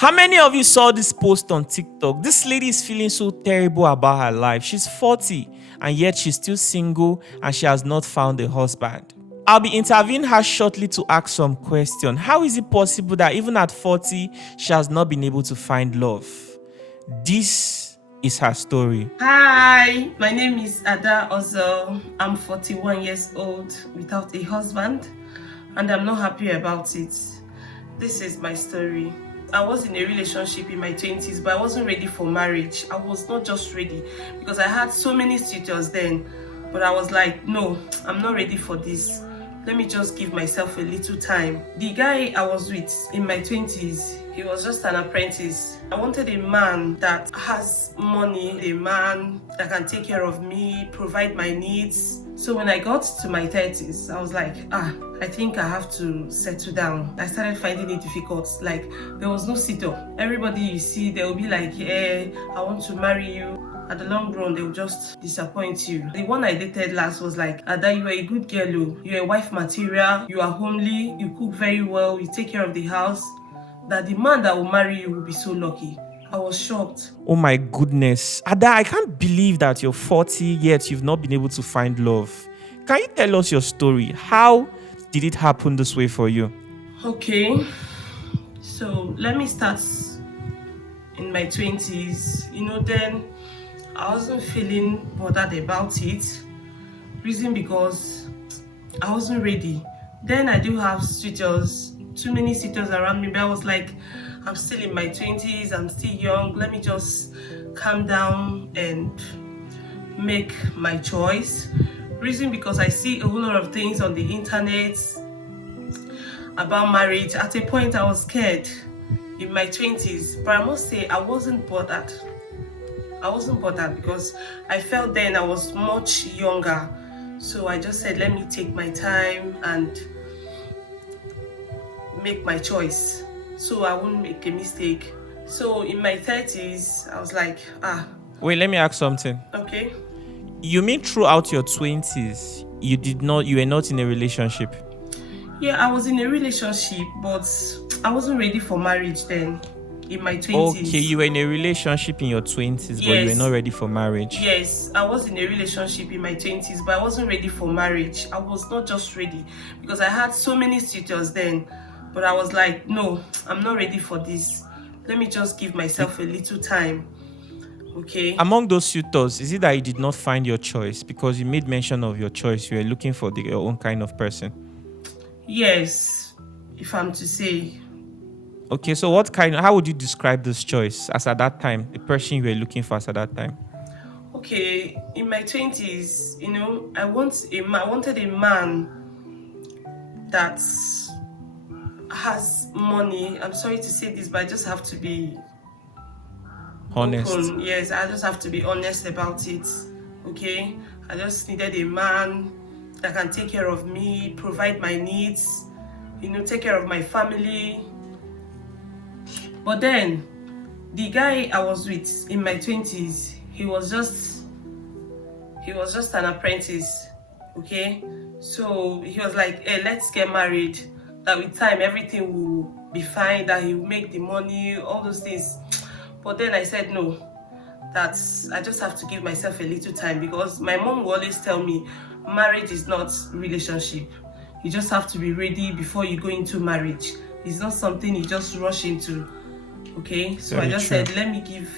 How many of you saw this post on TikTok? This lady is feeling so terrible about her life. She's 40 and yet she's still single and she has not found a husband. I'll be interviewing her shortly to ask some questions. How is it possible that even at 40, she has not been able to find love? This is her story. Hi, my name is Ada Ozo. I'm 41 years old without a husband, and I'm not happy about it. This is my story. I was in a relationship in my 20s, but I wasn't ready for marriage. I was not just ready because I had so many suitors then, but I was like, no, I'm not ready for this. Let me just give myself a little time. The guy I was with in my 20s, he was just an apprentice. I wanted a man that has money, a man that can take care of me, provide my needs. So when I got to my 30s, I was like, I think I have to settle down. I started finding it difficult. Like, there was no sit-up. Everybody you see, they'll be like, I want to marry you. At the long run, they will just disappoint you. The one I dated last was like, Ada, you are a good girl, oh. You're a wife material, you are homely, you cook very well, you take care of the house. That the man that will marry you will be so lucky. I was shocked. Oh my goodness. Ada, I can't believe that you're 40 yet you've not been able to find love. Can you tell us your story? How did it happen this way for you? Okay, so let me start in my 20s. Then I wasn't feeling bothered about it. Reason because I wasn't ready. Then I do have suitors, too many suitors around me, but I was like, I'm still in my 20s, I'm still young. Let me just calm down and make my choice. Reason because I see a whole lot of things on the internet about marriage. At a point, I was scared in my 20s, but I must say I wasn't bothered. I wasn't bothered because I felt then I was much younger. So I just said, let me take my time and make my choice so I won't make a mistake. So in my 30s, I was like, Wait, let me ask something. okay. You mean throughout your 20s, you were not in a relationship? Yeah, I was in a relationship, but I wasn't ready for marriage then in my 20s. Okay, you were in a relationship in your 20s, but you were Yes. not ready for marriage. Yes, I was in a relationship in my 20s, but I wasn't ready for marriage. I was not just ready because I had so many suitors then, but I was like, no, I'm not ready for this. Let me just give myself a little time. Okay. Among those suitors, is it that you did not find your choice? Because you made mention of your choice, you were looking for your own kind of person. Yes, if I'm to say. Okay, so how would you describe this choice as at that time, the person you were looking for as at that time? Okay, in my 20s, I wanted a man that has money. I'm sorry to say this, but I just have to be Honest. open. Yes, I just have to be honest about it. Okay, I just needed a man that can take care of me, provide my needs, take care of my family. But then the guy I was with in my 20s, he was just an apprentice. Okay, so he was like, hey, let's get married, that with time everything will be fine, that he will make the money, all those things. But then I said no, that I just have to give myself a little time, because my mom will always tell me marriage is not relationship. You just have to be ready before you go into marriage. It's not something you just rush into. Okay, so Very I just true. said, let me give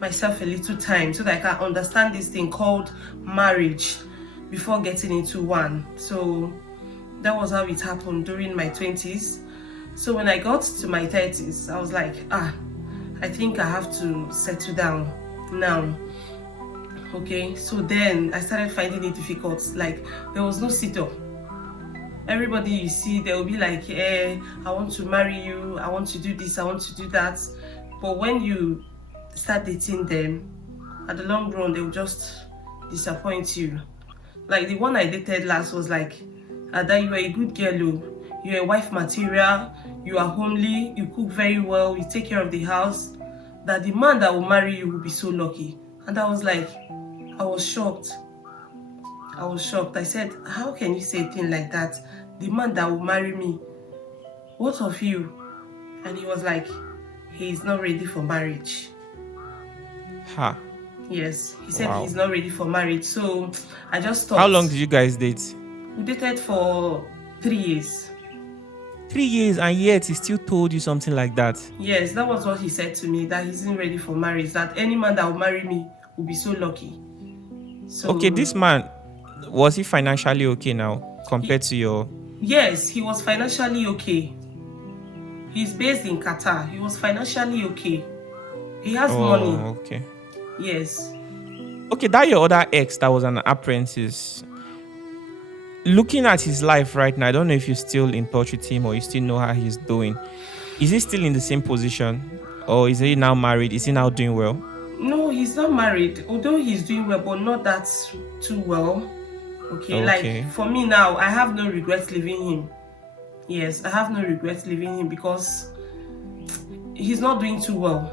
myself a little time so that I can understand this thing called marriage before getting into one. So that was how it happened during my 20s. So when I got to my 30s, I was like, I think I have to settle down now. Okay, so then I started finding it difficult. Like, there was no sit-up. Everybody you see, they'll be like, I want to marry you, I want to do this, I want to do that. But when you start dating them, at the long run, they'll just disappoint you. Like, the one I dated last was like, Ada, you are a good girl, oh. You're a wife material, you are homely, you cook very well, you take care of the house. That the man that will marry you will be so lucky. And I was like, I was shocked. I said, how can you say a thing like that? The man that will marry me, what of you? And he was like, he's not ready for marriage. Ha. Yes, he said Wow. he's not ready for marriage. So I just thought. How long did you guys date? We dated for 3 years. 3 years, and yet he still told you something like that. Yes, that was what he said to me, that he isn't ready for marriage, that any man that will marry me will be so lucky. So Okay, this man, was he financially okay now compared to your... Yes, he was financially okay. He's based in Qatar. He was financially okay. He has money. Okay. Yes. Okay, that your other ex that was an apprentice. Looking at his life right now, I don't know if you're still in touch with him or you still know how he's doing. Is he still in the same position? Or is he now married? Is he now doing well? No, he's not married. Although he's doing well, but not that too well. Okay, like for me now, I have no regrets leaving him. Yes, I have no regrets leaving him because he's not doing too well.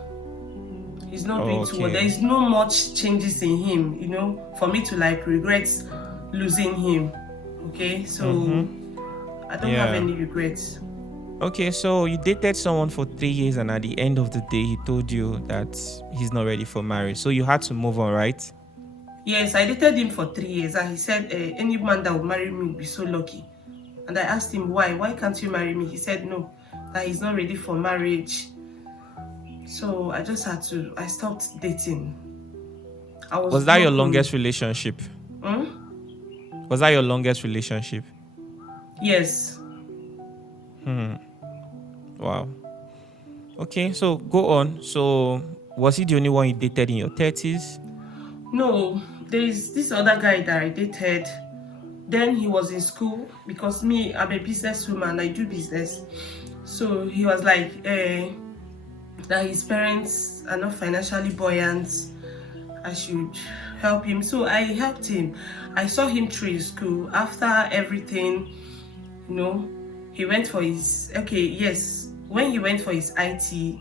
He's not doing too well. There is no much changes in him, you know, for me to like regret losing him. Okay, so I don't have any regrets. Okay, so you dated someone for 3 years and at the end of the day, he told you that he's not ready for marriage. So you had to move on, right? Yes, I dated him for 3 years and he said any man that would marry me would be so lucky. And I asked him why. Why can't you marry me? He said no, that he's not ready for marriage. So I just had to, I stopped dating. Was that your longest relationship? Was that your longest relationship? Yes. Wow. Okay, so go on. So was he the only one you dated in your 30s? No, there's this other guy that I dated. Then he was in school because me, I'm a businesswoman, I do business. So he was like that his parents are not financially buoyant. I should help him. So I helped him. I saw him through his school. After everything, you know, he went for his, when he went for his IT,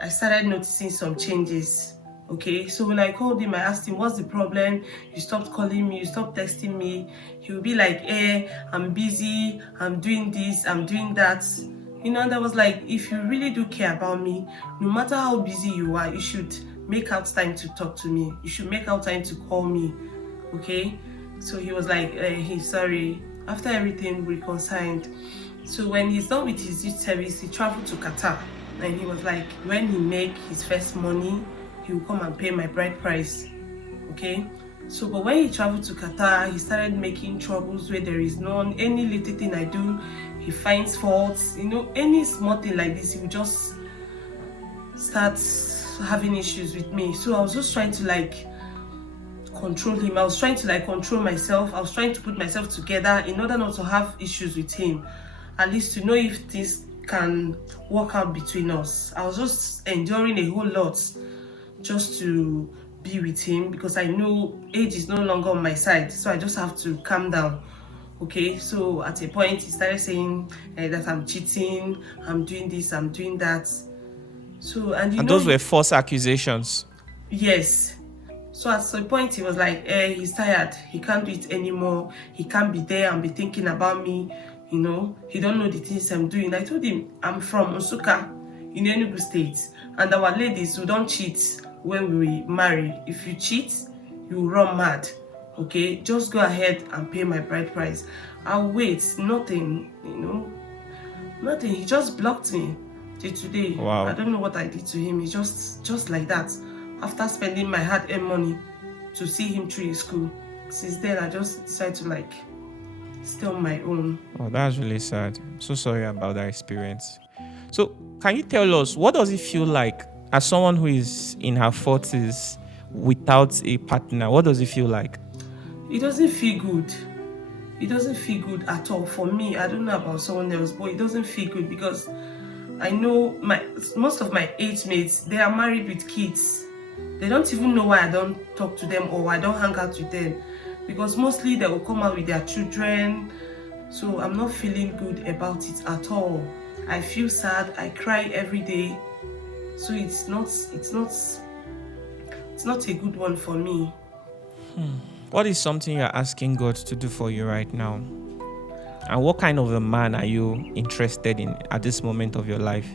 I started noticing some changes. Okay, so when I called him, I asked him, what's the problem? You stopped calling me, you stopped texting me. He would be like, I'm busy, I'm doing this, I'm doing that. You know, and I was like, if you really do care about me, no matter how busy you are, you should make out time to talk to me. You should make out time to call me, okay? So he was like, he's sorry. After everything, we reconciled. So when he's done with his youth service, he traveled to Qatar. And he was like, when he make his first money, he will come and pay my bride price, okay? So, but when he traveled to Qatar, he started making troubles where there is none. Any little thing I do, he finds faults. You know, any small thing like this, he will just start having issues with me. So I was just trying to like control him. I was trying to like control myself. I was trying to put myself together in order not to have issues with him. At least to know if things can work out between us. I was just enduring a whole lot just to be with him because I know age is no longer on my side. So I just have to calm down. Okay, so at a point he started saying that I'm cheating, I'm doing this, I'm doing that. So and those were false accusations. Yes. So at some point he was like, he's tired, he can't do it anymore, he can't be there and be thinking about me, you know, he don't know the things I'm doing. I told him I'm from Nsukka in Enugu State, and our ladies who don't cheat when we marry. If you cheat, you run mad. Okay, just go ahead and pay my bride price. I'll wait. Nothing, you know, nothing. He just blocked me till today. Wow. I don't know what I did to him. He just like that. After spending my hard-earned money to see him through his school, since then I just decided to like stay on my own. Oh, that's really sad. I'm so sorry about that experience. So, can you tell us, what does it feel like as someone who is in her 40s without a partner? What does it feel like? It doesn't feel good. It doesn't feel good at all for me. I don't know about someone else, but it doesn't feel good because I know most of my age mates, they are married with kids. They don't even know why I don't talk to them or I don't hang out with them, because mostly they will come out with their children. So I'm not feeling good about it at all. I feel sad. I cry every day. So it's not a good one for me. What is something you're asking God to do for you right now? And what kind of a man are you interested in at this moment of your life?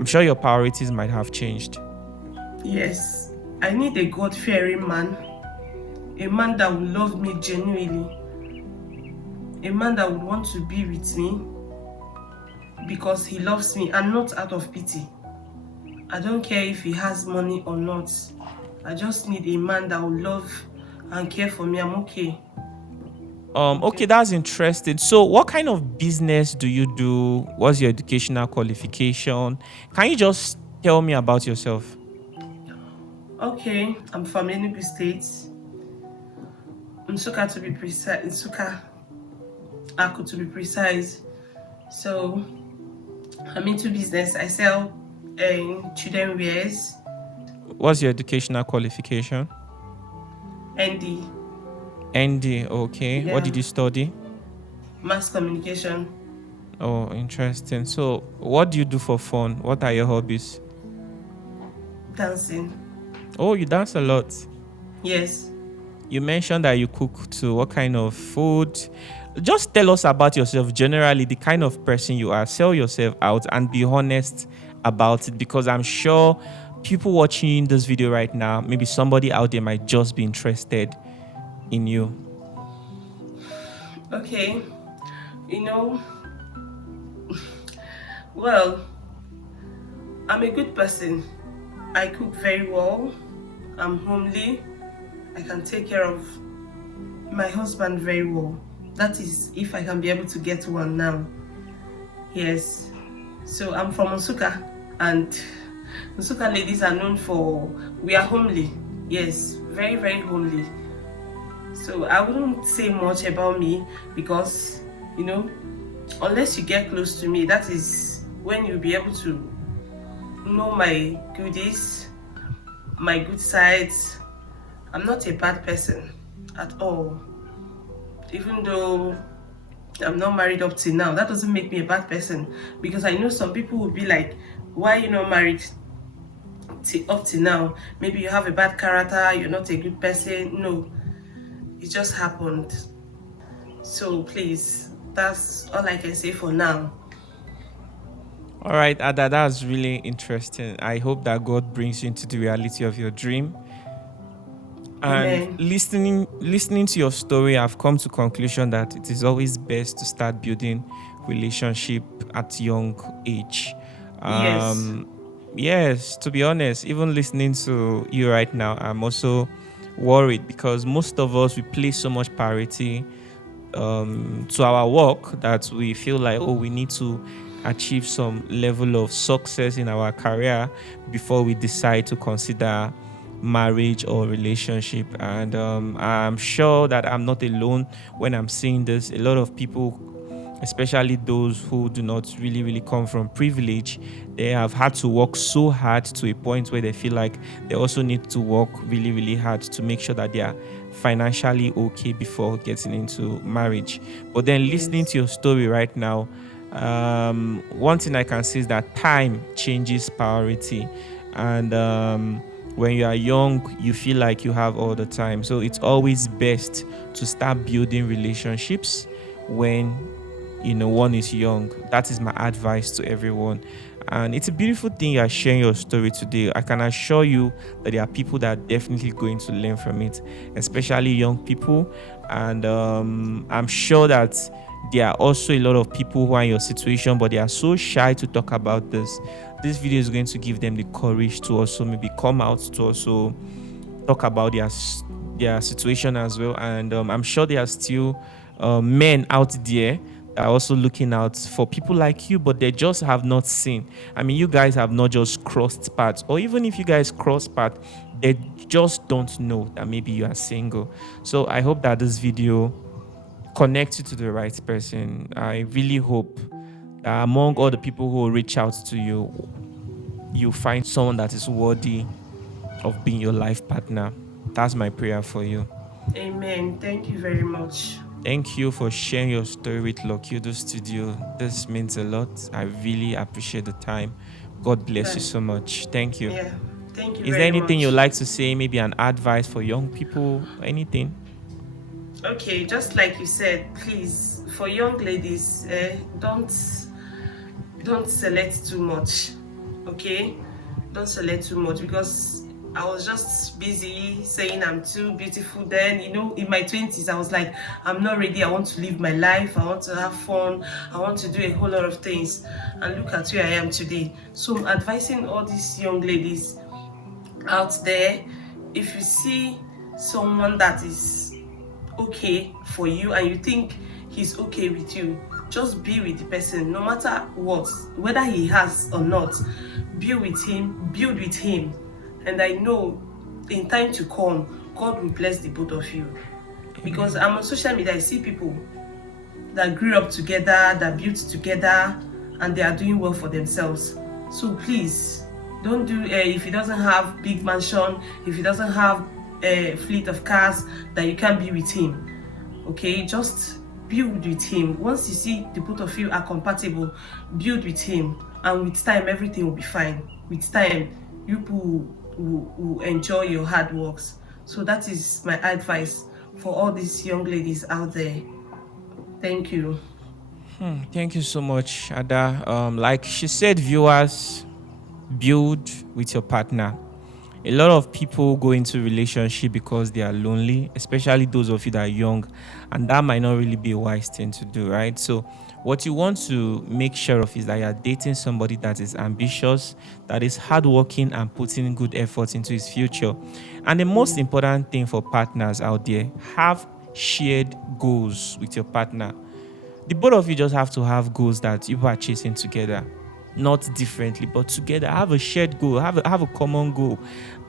I'm sure your priorities might have changed. Yes, I need a God-fearing man, a man that will love me genuinely, a man that would want to be with me because he loves me and not out of pity. I don't care if he has money or not. I just need a man that will love and care for me. I'm okay. Okay, that's interesting. So, what kind of business do you do? What's your educational qualification? Can you just tell me about yourself? Okay, I'm from Enugu State. Nsuka to be precise. Nsuka, Aku to be precise. So, I'm into business. I sell children wears, What's your educational qualification? ND, ND, okay. What yeah, did you study? mass communication, Oh, interesting. So, what do you do for fun? What are your hobbies? dancing. Oh, you dance a lot. Yes. You mentioned that you cook too. What kind of food? Just tell us about yourself generally, the kind of person you are. Sell yourself out and be honest about it, because I'm sure people watching this video right now, maybe somebody out there might just be interested in you. Okay. You know, well, I'm a good person. I cook very well. I'm homely. I can take care of my husband very well. That is, if I can be able to get one now. Yes. So I'm from Nsukka, and Nsukka ladies are known for, we are homely. Yes, very, very homely. So I wouldn't say much about me because, you know, unless you get close to me, that is when you'll be able to know my goodies, my good sides. I'm not a bad person at all. Even though I'm not married up to now, that doesn't make me a bad person, because I know some people would be like, why are you not married up to now? Maybe you have a bad character, you're not a good person. No, it just happened. So please, that's all I can say for now. All right, Ada, that's really interesting. I hope that God brings you into the reality of your dream. And Amen. listening to your story, I've come to conclusion that it is always best to start building relationship at young age. Yes. Yes, to be honest, even listening to you right now, I'm also worried because most of us, we place so much priority to our work that we feel like, oh, we need to achieve some level of success in our career before we decide to consider marriage or relationship. And I'm sure that I'm not alone when I'm saying this. A lot of people, especially those who do not really come from privilege, they have had to work so hard to a point where they feel like they also need to work really hard to make sure that they are financially okay before getting into marriage. But then listening Yes. to your story right now, one thing I can say is that time changes priority. And when you are young, you feel like you have all the time, so it's always best to start building relationships when one is young. That is my advice to everyone. And it's a beautiful thing you are sharing your story today. I can assure you that there are people that are definitely going to learn from it, especially young people. And I'm sure that there are also a lot of people who are in your situation, but they are so shy to talk about this. This video is going to give them the courage to also maybe come out to also talk about their situation as well. And I'm sure there are still men out there that are also looking out for people like you, but they just have not seen. I mean, you guys have not just crossed paths, or even if you guys cross paths, they just don't know that maybe you are single. So I hope that this video connects you to the right person. I really hope that among all the people who will reach out to you, you find someone that is worthy of being your life partner. That's my prayer for you. Amen. Thank you very much. Thank you for sharing your story with Locudo Studio. This means a lot. I really appreciate the time. God bless you Right. so much. Thank you. Yeah. Thank you Is there very anything much. you'd like to say? Maybe an advice for young people? Anything? Okay, just like you said, please, for young ladies, don't select too much. Okay, don't select too much, because I was just busy saying I'm too beautiful then. In my 20s, I was like, I'm not ready. I want to live my life. I want to have fun. I want to do a whole lot of things. And look at where I am today. So I'm advising all these young ladies out there, if you see someone that is okay for you and you think he's okay with you, just be with the person no matter what, whether he has or not. Build with him, and I know in time to come, God will bless the both of you. Because I'm on social media, I see people that grew up together, that built together, and they are doing well for themselves. So please, don't do, if he doesn't have big mansion, if he doesn't have a fleet of cars, that you can't be with him. Okay, just build with him. Once you see the both of you are compatible, build with him, and with time everything will be fine. With time, you will enjoy your hard works. So that is my advice for all these young ladies out there. Thank you. Thank you so much, Ada. Like she said, viewers, build with your partner. A lot of people go into relationship because they are lonely, especially those of you that are young, and that might not really be a wise thing to do, right? So what you want to make sure of is that you're dating somebody that is ambitious, that is hardworking and putting good effort into his future. And the most important thing for partners out there, have shared goals with your partner. The both of you just have to have goals that you are chasing together, not differently, but together. Have a shared goal, have a common goal.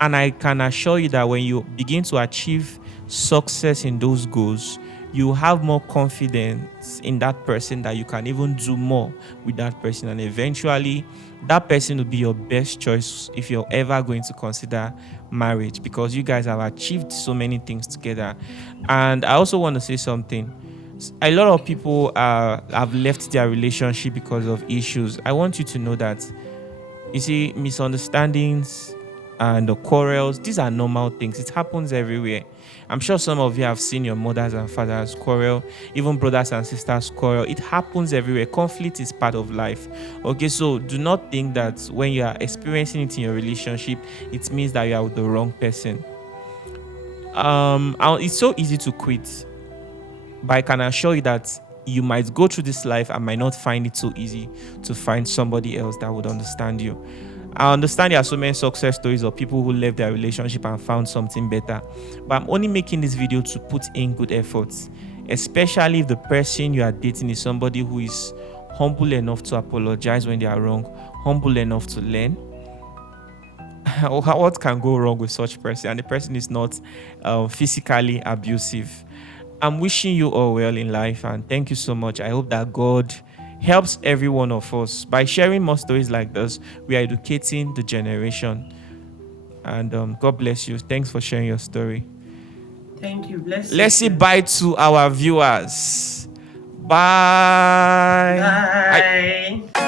And I can assure you that when you begin to achieve success in those goals, you have more confidence in that person, that you can even do more with that person. And eventually, that person will be your best choice if you're ever going to consider marriage, because you guys have achieved so many things together. And I also want to say something. A lot of people have left their relationship because of issues. I want you to know that, you see, misunderstandings and the quarrels, these are normal things. It happens everywhere. I'm sure some of you have seen your mothers and fathers quarrel, even brothers and sisters quarrel. It happens everywhere. Conflict is part of life. Okay, so do not think that when you are experiencing it in your relationship, it means that you are with the wrong person. It's so easy to quit, but I can assure you that you might go through this life and might not find it so easy to find somebody else that would understand you. I understand there are so many success stories of people who left their relationship and found something better, but I'm only making this video to put in good efforts, especially if the person you are dating is somebody who is humble enough to apologize when they are wrong, humble enough to learn. What can go wrong with such person? And the person is not physically abusive. I'm wishing you all well in life, and thank you so much. I hope that God helps every one of us. By sharing more stories like this, we are educating the generation. And God bless you. Thanks for sharing your story. Thank you. Bless Let's say you. bye to our viewers. Bye. Bye.